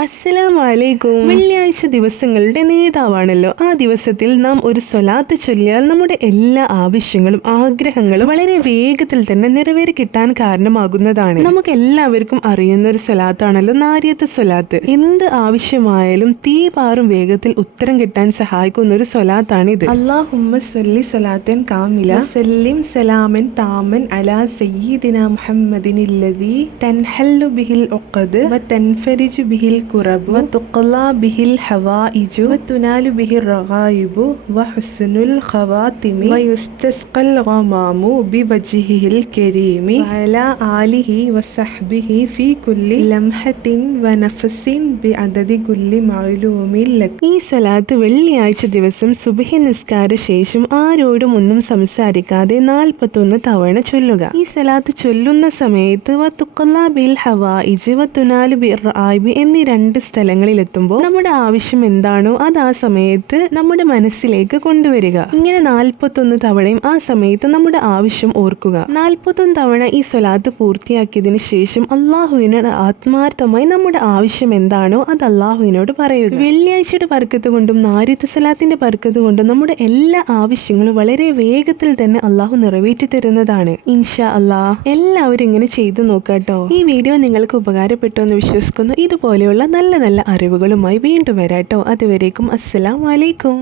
അസ്സലാമലൈക്കും. വെള്ളിയാഴ്ച ദിവസങ്ങളുടെ നേതാവാണല്ലോ. ആ ദിവസത്തിൽ നാം ഒരു സ്വലാത്ത് ചൊല്ലിയാൽ നമ്മുടെ എല്ലാ ആവശ്യങ്ങളും ആഗ്രഹങ്ങളും വളരെ വേഗത്തിൽ തന്നെ നിറവേറി കിട്ടാൻ കാരണമാകുന്നതാണ്. നമുക്ക് എല്ലാവർക്കും അറിയുന്ന ഒരു സ്വലാത്താണല്ലോ നാരിയത്തെ സ്വലാത്ത്. എന്ത് ആവശ്യമായാലും തീ പാറും വേഗത്തിൽ ഉത്തരം കിട്ടാൻ സഹായിക്കുന്ന ഒരു സ്വലാത്താണ് അള്ളാഹുമ്മ സല്ലി സ്വലാത്തൻ കാമില. സല്ലിം സലാമൻ താമൻ അലാ സയ്യിദിന തൻഹല്ലു ബിഹിൽ തൻഫരിജു ബിഹിൽ الكرب وتقلى به الحوائج وتنال به الرغائب وحسن الخواتم ويستسقى الغمام بوجهه الكريم وعلى آله وصحبه في كل لمحة ونفس بعدد كل معلوم لك ഈ സ്വലാത്ത് വെള്ളിയാഴ്ച ദിവസം സുബഹി നിസ്കാര ശേഷം ആരോടും ഒന്നും സംസാരിക്കാതെ നാൽപ്പത്തൊന്ന് തവണ ചൊല്ലുക ഈ സ്വലാത്ത് ചൊല്ലുന്ന സമയത്ത് വത്തുക്കല്ലാ ബിൽ ഹവായിജ് വത്തുനാല് ബിർ ആയിബ് എന്നീ രണ്ട് സ്ഥലങ്ങളിൽ എത്തുമ്പോൾ നമ്മുടെ ആവശ്യം എന്താണോ അത് ആ സമയത്ത് നമ്മുടെ മനസ്സിലേക്ക് കൊണ്ടുവരിക. ഇങ്ങനെ നാൽപ്പത്തൊന്ന് തവണയും ആ സമയത്ത് നമ്മുടെ ആവശ്യം ഓർക്കുക. നാൽപ്പത്തൊന്ന് തവണ ഈ സ്വലാത്ത് പൂർത്തിയാക്കിയതിനു ശേഷം അള്ളാഹുവിനോട് ആത്മാർത്ഥമായി നമ്മുടെ ആവശ്യം എന്താണോ അത് അള്ളാഹുവിനോട് പറയുക. വെള്ളിയാഴ്ചയുടെ പറക്കത്ത് കൊണ്ടും നാരിത്ത് സ്വലാത്തിന്റെ പറക്കത്ത് കൊണ്ടും നമ്മുടെ എല്ലാ ആവശ്യങ്ങളും വളരെ വേഗത്തിൽ തന്നെ അള്ളാഹു നിറവേറ്റി തരുന്നതാണ്. ഇൻഷാ അള്ളാഹ്. എല്ലാവരും ഇങ്ങനെ ചെയ്തു നോക്കാട്ടോ. ഈ വീഡിയോ നിങ്ങൾക്ക് ഉപകാരപ്പെട്ടു എന്ന് വിശ്വസിക്കുന്നു. ഇതുപോലെയുള്ള നല്ല നല്ല അറിവുകളുമായി വീണ്ടും വരാട്ടോ. അതുവരേക്കും അസ്സലാം വലൈക്കും